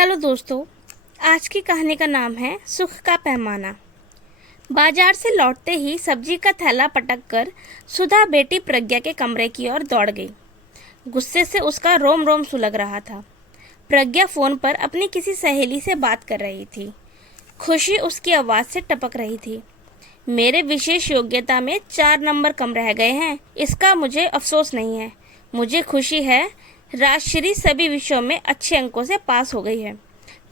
Hello दोस्तों, आज की कहानी का नाम है सुख का पैमाना। बाजार से लौटते ही सब्जी का थैला पटक कर सुधा बेटी प्रज्ञा के कमरे की ओर दौड़ गई। गुस्से से उसका रोम रोम सुलग रहा था। प्रज्ञा फोन पर अपनी किसी सहेली से बात कर रही थी। खुशी उसकी आवाज़ से टपक रही थी। मेरे विशेष योग्यता में 4 नंबर कम रह गए हैं, इसका मुझे अफसोस नहीं है। मुझे खुशी है, राजश्री सभी विषयों में अच्छे अंकों से पास हो गई है।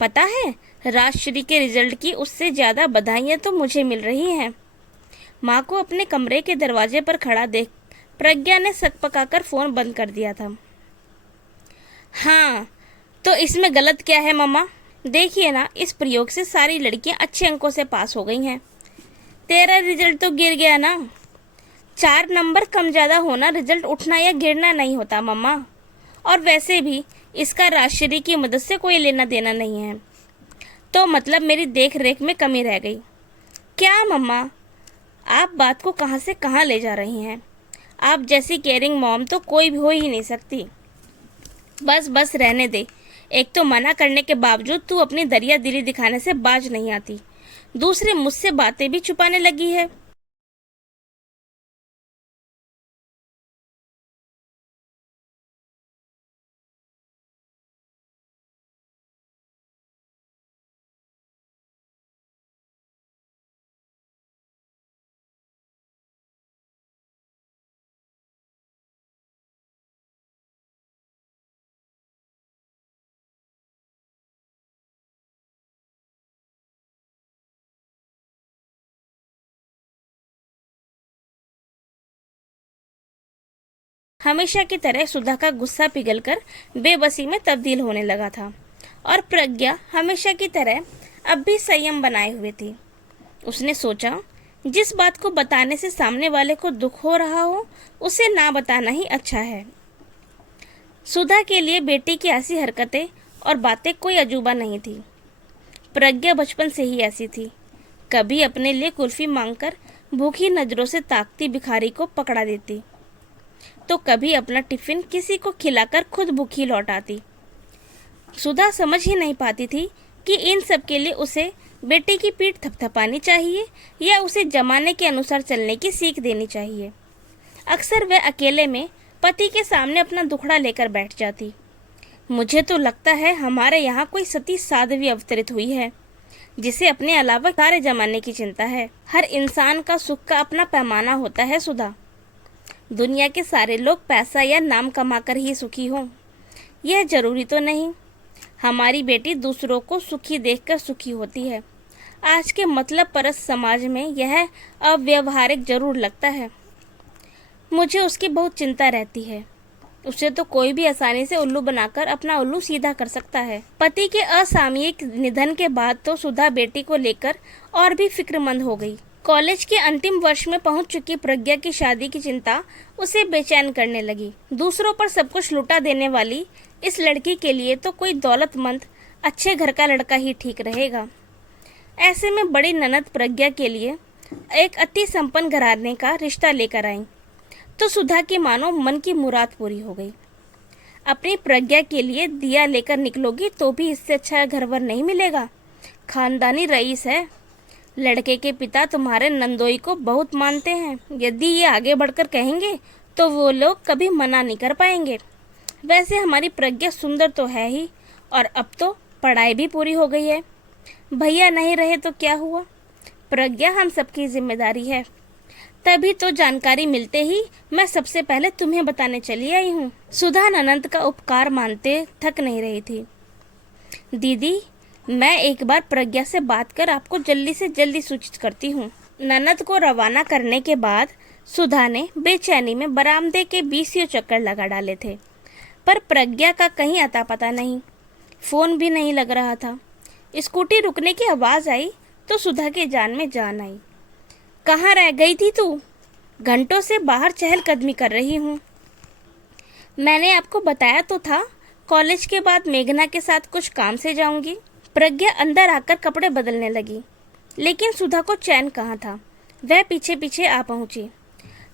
पता है, राजश्री के रिजल्ट की उससे ज़्यादा बधाइयाँ तो मुझे मिल रही हैं। माँ को अपने कमरे के दरवाजे पर खड़ा देख प्रज्ञा ने सकपकाकर फ़ोन बंद कर दिया था। हाँ, तो इसमें गलत क्या है मम्मा? देखिए ना, इस प्रयोग से सारी लड़कियाँ अच्छे अंकों से पास हो गई हैं। तेरा रिजल्ट तो गिर गया ना। 4 नंबर कम ज़्यादा होना रिजल्ट उठना या गिरना नहीं होता मम्मा। और वैसे भी इसका राजश्री की मदद से कोई लेना देना नहीं है। तो मतलब मेरी देख रेख में कमी रह गई। क्या मम्मा, आप बात को कहाँ से कहाँ ले जा रही हैं? आप जैसी केयरिंग मॉम तो कोई भी हो ही नहीं सकती। बस बस रहने दे। एक तो मना करने के बावजूद तू अपनी दरिया दिली दिखाने से बाज नहीं आती, दूसरे मुझसे बातें भी छुपाने लगी है। हमेशा की तरह सुधा का गुस्सा पिघलकर बेबसी में तब्दील होने लगा था और प्रज्ञा हमेशा की तरह अब भी संयम बनाए हुए थी। उसने सोचा, जिस बात को बताने से सामने वाले को दुख हो रहा हो उसे ना बताना ही अच्छा है। सुधा के लिए बेटी की ऐसी हरकतें और बातें कोई अजूबा नहीं थी। प्रज्ञा बचपन से ही ऐसी थी। कभी अपने लिए कुल्फी मांगकर भूखी नजरों से ताकती भिखारी को पकड़ा देती, तो कभी अपना टिफिन किसी को खिलाकर खुद भूखी लौट आती। सुधा समझ ही नहीं पाती थी कि इन सब के लिए उसे बेटी की पीठ थपथपानी चाहिए या उसे जमाने के अनुसार चलने की सीख देनी चाहिए। अक्सर वह अकेले में पति के सामने अपना दुखड़ा लेकर बैठ जाती। मुझे तो लगता है हमारे यहाँ कोई सती साध्वी अवतरित हुई है, जिसे अपने अलावा सारे जमाने की चिंता है। हर इंसान का सुख का अपना पैमाना होता है सुधा। दुनिया के सारे लोग पैसा या नाम कमाकर ही सुखी हों, यह जरूरी तो नहीं। हमारी बेटी दूसरों को सुखी देखकर सुखी होती है। आज के मतलब परस्त समाज में यह अव्यवहारिक जरूर लगता है। मुझे उसकी बहुत चिंता रहती है। उसे तो कोई भी आसानी से उल्लू बनाकर अपना उल्लू सीधा कर सकता है। पति के असामयिक निधन के बाद तो सुधा बेटी को लेकर और भी फिक्रमंद हो गई। कॉलेज के अंतिम वर्ष में पहुंच चुकी प्रज्ञा की शादी की चिंता उसे बेचैन करने लगी। दूसरों पर सब कुछ लुटा देने वाली इस लड़की के लिए तो कोई दौलतमंद अच्छे घर का लड़का ही ठीक रहेगा। ऐसे में बड़ी ननद प्रज्ञा के लिए एक अति संपन्न घराने का रिश्ता लेकर आई, तो सुधा की मानो मन की मुराद पूरी हो गई। अपनी प्रज्ञा के लिए दिया लेकर निकलोगी तो भी इससे अच्छा घरवर नहीं मिलेगा। खानदानी रईस है। लड़के के पिता तुम्हारे नंदोई को बहुत मानते हैं। यदि ये आगे बढ़कर कहेंगे तो वो लोग कभी मना नहीं कर पाएंगे। वैसे हमारी प्रज्ञा सुंदर तो है ही, और अब तो पढ़ाई भी पूरी हो गई है। भैया नहीं रहे तो क्या हुआ, प्रज्ञा हम सबकी जिम्मेदारी है। तभी तो जानकारी मिलते ही मैं सबसे पहले तुम्हें बताने चली आई हूँ। सुधा ननंद का उपकार मानते थक नहीं रही थी। दीदी, मैं एक बार प्रज्ञा से बात कर आपको जल्दी से जल्दी सूचित करती हूँ। ननद को रवाना करने के बाद सुधा ने बेचैनी में बरामदे के 20 चक्कर लगा डाले थे, पर प्रज्ञा का कहीं अता पता नहीं। फोन भी नहीं लग रहा था। स्कूटी रुकने की आवाज़ आई तो सुधा के जान में जान आई। कहाँ रह गई थी तू? घंटों से बाहर चहलकदमी कर रही हूँ। मैंने आपको बताया तो था, कॉलेज के बाद मेघना के साथ कुछ काम से जाऊंगी। प्रज्ञा अंदर आकर कपड़े बदलने लगी, लेकिन सुधा को चैन कहाँ था। वह पीछे पीछे आ पहुंची।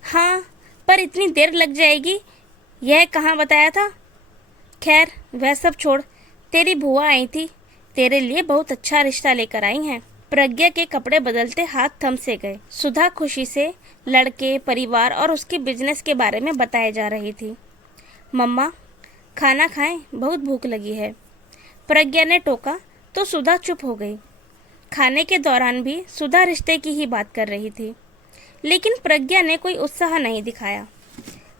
हाँ, पर इतनी देर लग जाएगी, यह कहाँ बताया था? खैर, वह सब छोड़। तेरी बुआ आई थी, तेरे लिए बहुत अच्छा रिश्ता लेकर आई हैं। प्रज्ञा के कपड़े बदलते हाथ थम से गए। सुधा खुशी से लड़के, परिवार और उसके बिजनेस के बारे में बताए जा रही थी। मम्मा, खाना खाएं, बहुत भूख लगी है। प्रज्ञा ने टोका तो सुधा चुप हो गई। खाने के दौरान भी सुधा रिश्ते की ही बात कर रही थी, लेकिन प्रज्ञा ने कोई उत्साह नहीं दिखाया।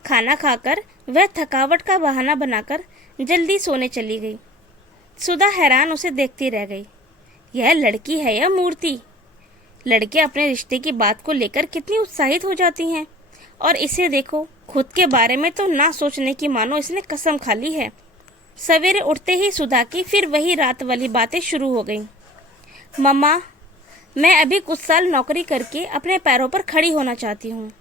खाना खाकर वह थकावट का बहाना बनाकर जल्दी सोने चली गई। सुधा हैरान उसे देखती रह गई। यह लड़की है या मूर्ति? लड़के अपने रिश्ते की बात को लेकर कितनी उत्साहित हो जाती हैं, और इसे देखो, खुद के बारे में तो ना सोचने की मानो इसने कसम खा ली है। सवेरे उठते ही सुधा की फिर वही रात वाली बातें शुरू हो गईं। मम्मा, मैं अभी कुछ साल नौकरी करके अपने पैरों पर खड़ी होना चाहती हूँ।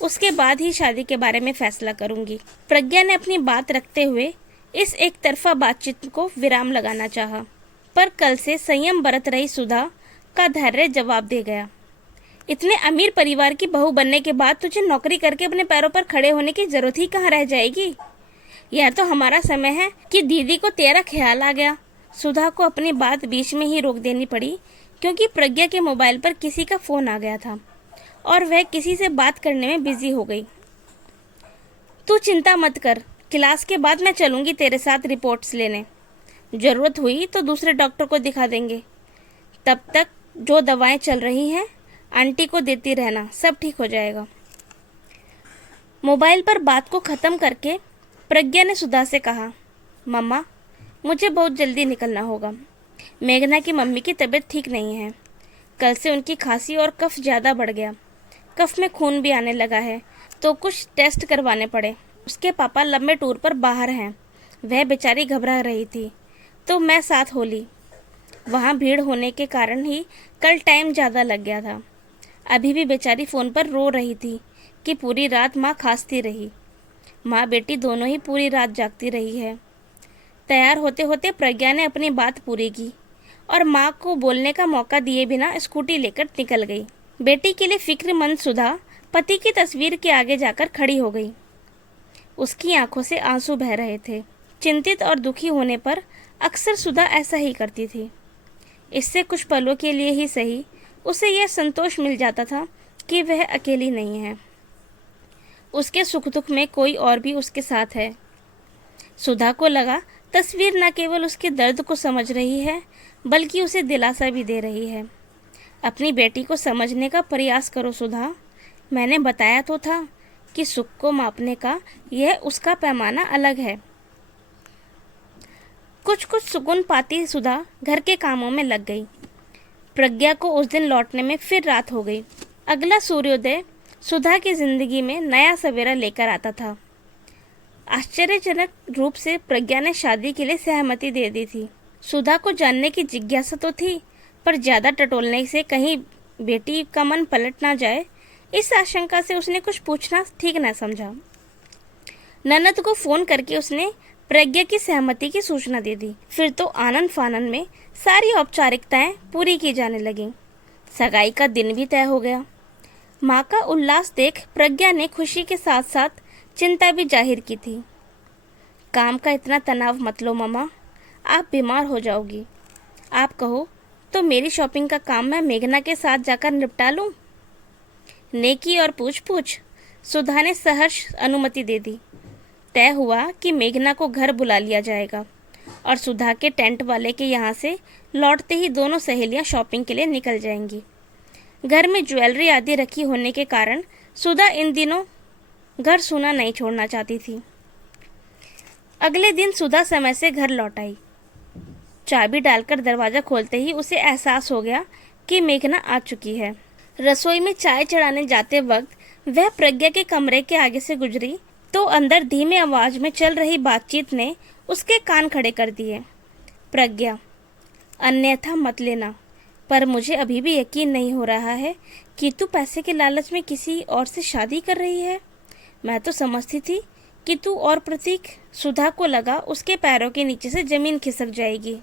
उसके बाद ही शादी के बारे में फैसला करूँगी। प्रज्ञा ने अपनी बात रखते हुए इस एक तरफा बातचीत को विराम लगाना चाहा, पर कल से संयम बरत रही सुधा का धैर्य जवाब दे गया। इतने अमीर परिवार की बहू बनने के बाद तुझे नौकरी करके अपने पैरों पर खड़े होने की जरूरत ही कहाँ रह जाएगी? यह तो हमारा समय है कि दीदी को तेरा ख्याल आ गया। सुधा को अपनी बात बीच में ही रोक देनी पड़ी, क्योंकि प्रज्ञा के मोबाइल पर किसी का फ़ोन आ गया था और वह किसी से बात करने में बिजी हो गई। तू चिंता मत कर, क्लास के बाद मैं चलूँगी तेरे साथ रिपोर्ट्स लेने। ज़रूरत हुई तो दूसरे डॉक्टर को दिखा देंगे। तब तक जो दवाएं चल रही हैं आंटी को देती रहना, सब ठीक हो जाएगा। मोबाइल पर बात को ख़त्म करके प्रज्ञा ने सुधा से कहा, मम्मा, मुझे बहुत जल्दी निकलना होगा। मेघना की मम्मी की तबीयत ठीक नहीं है। कल से उनकी खांसी और कफ ज़्यादा बढ़ गया। कफ में खून भी आने लगा है, तो कुछ टेस्ट करवाने पड़े। उसके पापा लंबे टूर पर बाहर हैं। वह बेचारी घबरा रही थी, तो मैं साथ हो ली। वहाँ भीड़ होने के कारण ही कल टाइम ज़्यादा लग गया था। अभी भी बेचारी फ़ोन पर रो रही थी कि पूरी रात माँ खांसती रही। माँ बेटी दोनों ही पूरी रात जागती रही है। तैयार होते होते प्रज्ञा ने अपनी बात पूरी की और माँ को बोलने का मौका दिए बिना स्कूटी लेकर निकल गई। बेटी के लिए फिक्रमंद सुधा पति की तस्वीर के आगे जाकर खड़ी हो गई। उसकी आंखों से आंसू बह रहे थे। चिंतित और दुखी होने पर अक्सर सुधा ऐसा ही करती थी। इससे कुछ पलों के लिए ही सही उसे यह संतोष मिल जाता था कि वह अकेली नहीं है। उसके सुख दुख में कोई और भी उसके साथ है। सुधा को लगा तस्वीर न केवल उसके दर्द को समझ रही है, बल्कि उसे दिलासा भी दे रही है। अपनी बेटी को समझने का प्रयास करो सुधा। मैंने बताया तो था कि सुख को मापने का यह उसका पैमाना अलग है। कुछ कुछ सुकून पाती सुधा घर के कामों में लग गई। प्रज्ञा को उस दिन लौटने में फिर रात हो गई। अगला सूर्योदय सुधा की जिंदगी में नया सवेरा लेकर आता था। आश्चर्यजनक रूप से प्रज्ञा ने शादी के लिए सहमति दे दी थी। सुधा को जानने की जिज्ञासा तो थी, पर ज़्यादा टटोलने से कहीं बेटी का मन पलट ना जाए, इस आशंका से उसने कुछ पूछना ठीक न समझा। ननद को फ़ोन करके उसने प्रज्ञा की सहमति की सूचना दे दी। फिर तो आनंद फानन में सारी औपचारिकताएं पूरी की जाने लगीं। सगाई का दिन भी तय हो गया। माँ का उल्लास देख प्रज्ञा ने खुशी के साथ साथ चिंता भी जाहिर की थी। काम का इतना तनाव मत लो मम्मा, आप बीमार हो जाओगी। आप कहो तो मेरी शॉपिंग का काम मैं मेघना के साथ जाकर निपटा लूँ। नेकी और पूछ पूछ, सुधा ने सहर्ष अनुमति दे दी। तय हुआ कि मेघना को घर बुला लिया जाएगा और सुधा के टेंट वाले के यहाँ से लौटते ही दोनों सहेलियाँ शॉपिंग के लिए निकल जाएंगी। घर में ज्वेलरी आदि रखी होने के कारण सुधा इन दिनों घर सूना नहीं छोड़ना चाहती थी। अगले दिन सुधा समय से घर लौट आई। चाबी डालकर दरवाज़ा खोलते ही उसे एहसास हो गया कि मेघना आ चुकी है। रसोई में चाय चढ़ाने जाते वक्त वह प्रज्ञा के कमरे के आगे से गुजरी तो अंदर धीमे आवाज़ में चल रही बातचीत ने उसके कान खड़े कर दिए। प्रज्ञा, अन्यथा मत लेना, पर मुझे अभी भी यकीन नहीं हो रहा है कि तू पैसे के लालच में किसी और से शादी कर रही है। मैं तो समझती थी कि तू और प्रतीक। सुधा को लगा उसके पैरों के नीचे से ज़मीन खिसक जाएगी।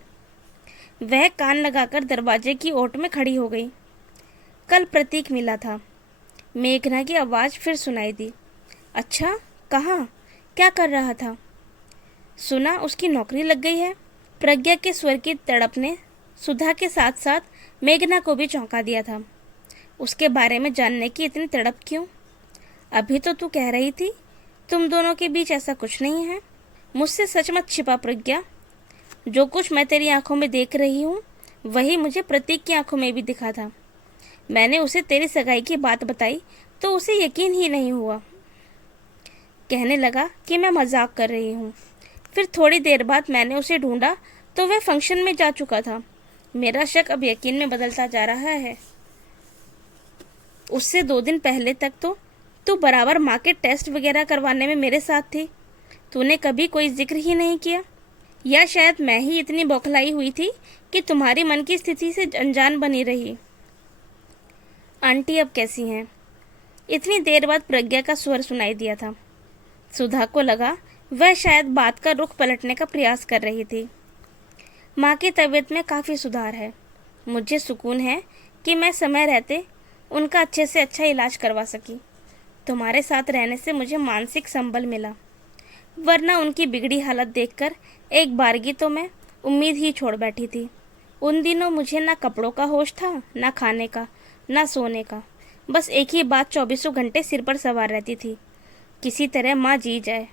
वह कान लगाकर दरवाजे की ओट में खड़ी हो गई। कल प्रतीक मिला था। मेघना की आवाज़ फिर सुनाई दी। अच्छा, कहाँ? क्या कर रहा था? सुना उसकी नौकरी लग गई है। प्रज्ञा के स्वर की तड़प ने सुधा के साथ साथ मेघना को भी चौंका दिया था। उसके बारे में जानने की इतनी तड़प क्यों? अभी तो तू कह रही थी तुम दोनों के बीच ऐसा कुछ नहीं है। मुझसे सच मत छिपा प्रज्ञा। जो कुछ मैं तेरी आंखों में देख रही हूँ वही मुझे प्रतीक की आंखों में भी दिखा था। मैंने उसे तेरी सगाई की बात बताई तो उसे यकीन ही नहीं हुआ। कहने लगा कि मैं मजाक कर रही हूँ। फिर थोड़ी देर बाद मैंने उसे ढूंढा तो वह फंक्शन में जा चुका था। मेरा शक अब यकीन में बदलता जा रहा है। उससे 2 दिन पहले तक तो तू बराबर माँ के टेस्ट वगैरह करवाने में मेरे साथ थी। तूने कभी कोई जिक्र ही नहीं किया, या शायद मैं ही इतनी बौखलाई हुई थी कि तुम्हारी मन की स्थिति से अनजान बनी रही। आंटी अब कैसी हैं? इतनी देर बाद प्रज्ञा का स्वर सुनाई दिया था। सुधा को लगा वह शायद बात का रुख पलटने का प्रयास कर रही थी। माँ की तबीयत में काफ़ी सुधार है। मुझे सुकून है कि मैं समय रहते उनका अच्छे से अच्छा इलाज करवा सकी। तुम्हारे साथ रहने से मुझे मानसिक संबल मिला, वरना उनकी बिगड़ी हालत देखकर एक बारगी तो मैं उम्मीद ही छोड़ बैठी थी। उन दिनों मुझे ना कपड़ों का होश था, ना खाने का, ना सोने का। बस एक ही बात 24 घंटे सिर पर सवार रहती थी, किसी तरह माँ जी जाए।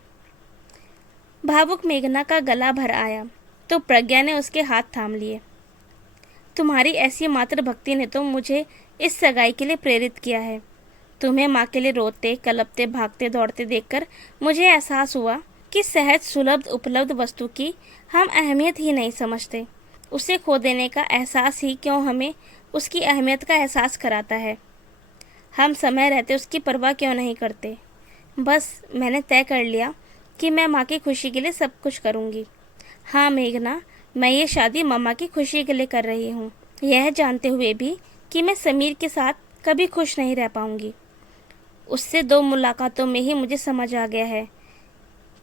भावुक मेघना का गला भर आया तो प्रज्ञा ने उसके हाथ थाम लिए। तुम्हारी ऐसी मातृ भक्ति ने तो मुझे इस सगाई के लिए प्रेरित किया है। तुम्हें माँ के लिए रोते, कलपते, भागते दौड़ते देखकर मुझे एहसास हुआ कि सहज सुलभ उपलब्ध वस्तु की हम अहमियत ही नहीं समझते। उसे खो देने का एहसास ही क्यों हमें उसकी अहमियत का एहसास कराता है। हम समय रहते उसकी परवाह क्यों नहीं करते। बस मैंने तय कर लिया कि मैं माँ की खुशी के लिए सब कुछ करूँगी। हाँ मेघना, मैं ये शादी मम्मा की खुशी के लिए कर रही हूँ, यह जानते हुए भी कि मैं समीर के साथ कभी खुश नहीं रह पाऊँगी। उससे 2 मुलाकातों में ही मुझे समझ आ गया है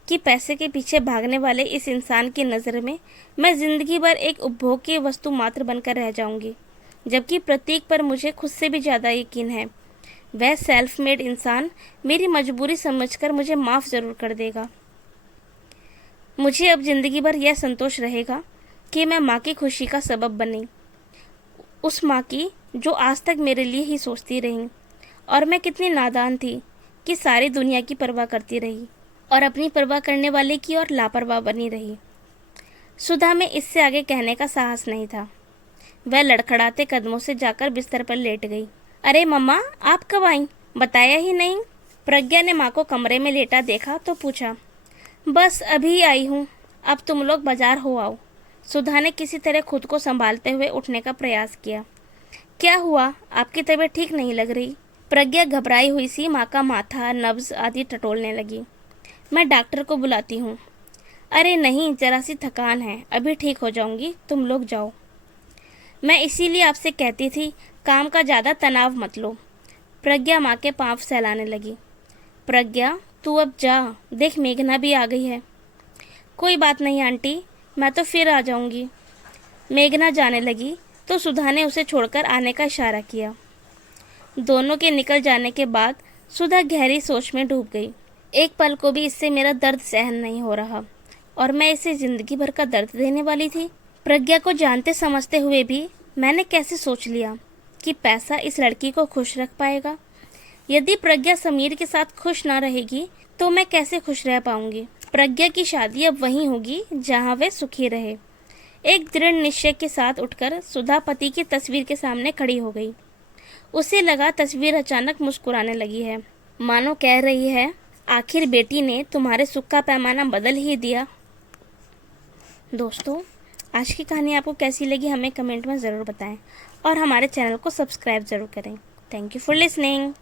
कि पैसे के पीछे भागने वाले इस इंसान की नज़र में मैं ज़िंदगी भर एक उपभोग की वस्तु मात्र बनकर रह जाऊंगी। जबकि प्रतीक पर मुझे खुद से भी ज़्यादा यकीन है। वह सेल्फ मेड इंसान मेरी मजबूरी समझकर मुझे माफ़ ज़रूर कर देगा। मुझे अब ज़िंदगी भर यह संतोष रहेगा कि मैं माँ की खुशी का सबब बनी। उस माँ की जो आज तक मेरे लिए ही सोचती रही। और मैं कितनी नादान थी कि सारी दुनिया की परवाह करती रही और अपनी परवाह करने वाले की और लापरवाह बनी रही। सुधा में इससे आगे कहने का साहस नहीं था। वह लड़खड़ाते कदमों से जाकर बिस्तर पर लेट गई। अरे मम्मा, आप कब आईं? बताया ही नहीं। प्रज्ञा ने माँ को कमरे में लेटा देखा तो पूछा। बस अभी आई हूँ, अब तुम लोग बाजार हो आओ। सुधा ने किसी तरह खुद को संभालते हुए उठने का प्रयास किया। क्या हुआ? आपकी तबीयत ठीक नहीं लग रही? प्रज्ञा घबराई हुई सी माँ का माथा, नब्ज आदि टटोलने लगी। मैं डॉक्टर को बुलाती हूँ। अरे नहीं, जरा सी थकान है, अभी ठीक हो जाऊंगी, तुम लोग जाओ। मैं इसीलिए आपसे कहती थी काम का ज़्यादा तनाव मत लो। प्रज्ञा माँ के पाँव सहलाने लगी। प्रज्ञा तू अब जा, देख मेघना भी आ गई है। कोई बात नहीं आंटी, मैं तो फिर आ जाऊंगी। मेघना जाने लगी तो सुधा ने उसे छोड़कर आने का इशारा किया। दोनों के निकल जाने के बाद सुधा गहरी सोच में डूब गई। एक पल को भी इससे मेरा दर्द सहन नहीं हो रहा और मैं इसे जिंदगी भर का दर्द देने वाली थी। प्रज्ञा को जानते समझते हुए भी मैंने कैसे सोच लिया कि पैसा इस लड़की को खुश रख पाएगा। यदि प्रज्ञा समीर के साथ खुश ना रहेगी तो मैं कैसे खुश रह पाऊंगी। प्रज्ञा की शादी अब वहीं होगी जहां वह सुखी रहे। एक दृढ़ निश्चय के साथ उठकर सुधा पति की तस्वीर के सामने खड़ी हो गई। उसे लगा तस्वीर अचानक मुस्कुराने लगी है, मानो कह रही है आखिर बेटी ने तुम्हारे सुख का पैमाना बदल ही दिया। दोस्तों, आज की कहानी आपको कैसी लगी हमें कमेंट में ज़रूर बताएं और हमारे चैनल को सब्सक्राइब ज़रूर करें। Thank you for listening.